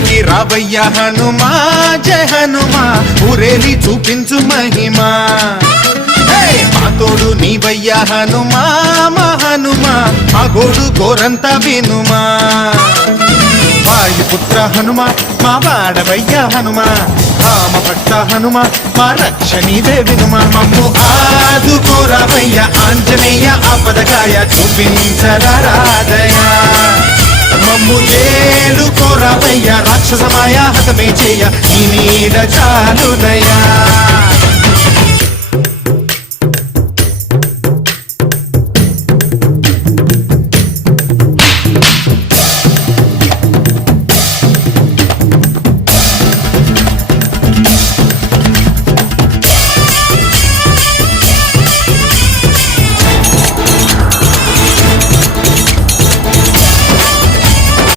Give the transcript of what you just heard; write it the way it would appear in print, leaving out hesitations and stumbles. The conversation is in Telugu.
ఊరికి రావయ్య హనుమా జయ హనుమా ఊరేలి చూపించు మహిమా మా తోడు నీవయ్య హనుమా మా హనుమా మా గోడు గోరంత వినుమా వాయుపుత్ర హనుమా మా వాడవయ్య హనుమా రామభట్ట హనుమా మా రక్షణీదే వినుమా మమ్ము ఆదుకోరావయ్య ఆంజనేయ ఆపదగాయ చూపించరాదయ మమ్ము ఏలుకోరావయ్య రాక్షసమాయ హతమే చేయ ఈ నీడ చాలుదయా